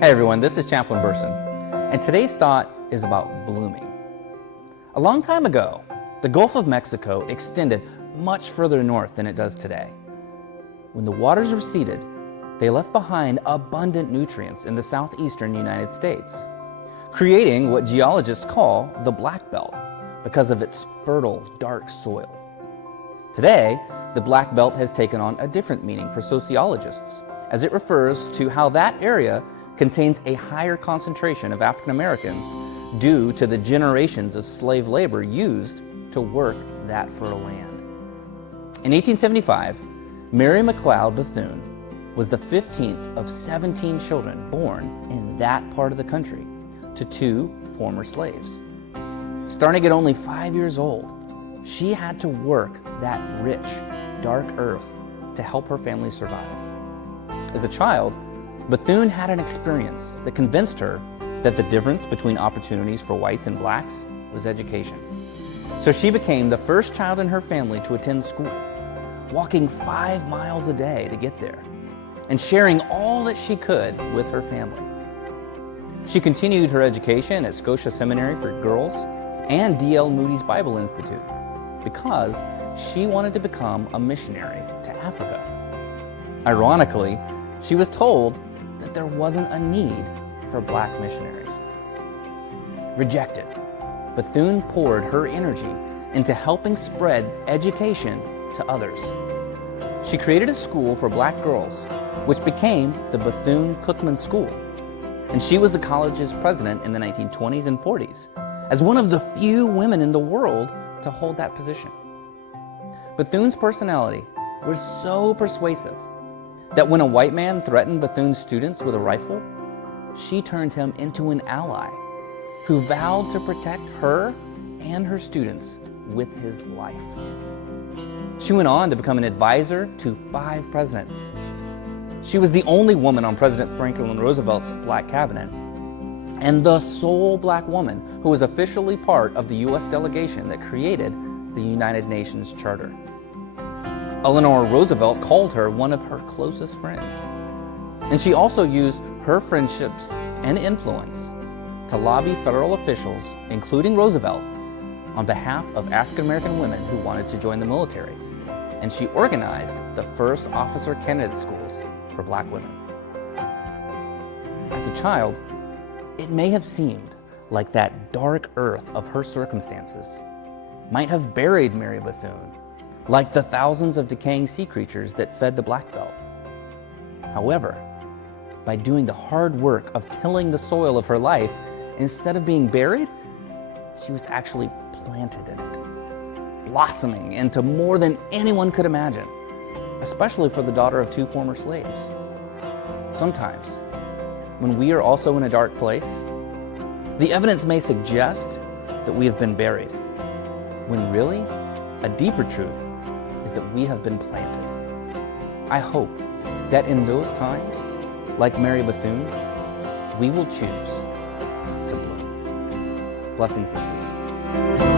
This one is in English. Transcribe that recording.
Hey everyone, this is Chaplain Burson, and today's thought is about blooming. A long time ago, the Gulf of Mexico extended much further north than it does today. When the waters receded, they left behind abundant nutrients in the southeastern United States, creating what geologists call the Black Belt because of its fertile, dark soil. Today, the Black Belt has taken on a different meaning for sociologists, as it refers to how that area contains a higher concentration of African Americans due to the generations of slave labor used to work that fertile land. In 1875, Mary McLeod Bethune was the 15th of 17 children born in that part of the country to two former slaves. Starting at only 5 years old, she had to work that rich, dark earth to help her family survive. As a child, Bethune had an experience that convinced her that the difference between opportunities for whites and blacks was education. So she became the first child in her family to attend school, walking 5 miles a day to get there, and sharing all that she could with her family. She continued her education at Scotia Seminary for Girls and D.L. Moody's Bible Institute because she wanted to become a missionary to Africa. Ironically, she was told that there wasn't a need for black missionaries. Rejected, Bethune poured her energy into helping spread education to others. She created a school for black girls, which became the Bethune-Cookman School, and she was the college's president in the 1920s and 40s, as one of the few women in the world to hold that position. Bethune's personality was so persuasive that when a white man threatened Bethune's students with a rifle, she turned him into an ally who vowed to protect her and her students with his life. She went on to become an advisor to 5 presidents. She was the only woman on President Franklin Roosevelt's black cabinet and the sole black woman who was officially part of the U.S. delegation that created the United Nations Charter. Eleanor Roosevelt called her one of her closest friends, and she also used her friendships and influence to lobby federal officials, including Roosevelt, on behalf of African American women who wanted to join the military, and she organized the first officer candidate schools for black women. As a child, it may have seemed like that dark earth of her circumstances might have buried Mary Bethune, like the thousands of decaying sea creatures that fed the Black Belt. However, by doing the hard work of tilling the soil of her life, instead of being buried, she was actually planted in it, blossoming into more than anyone could imagine, especially for the daughter of 2 former slaves. Sometimes, when we are also in a dark place, the evidence may suggest that we have been buried, when really, a deeper truth is that we have been planted. I hope that in those times, like Mary Bethune, we will choose to bloom. Blessings this week.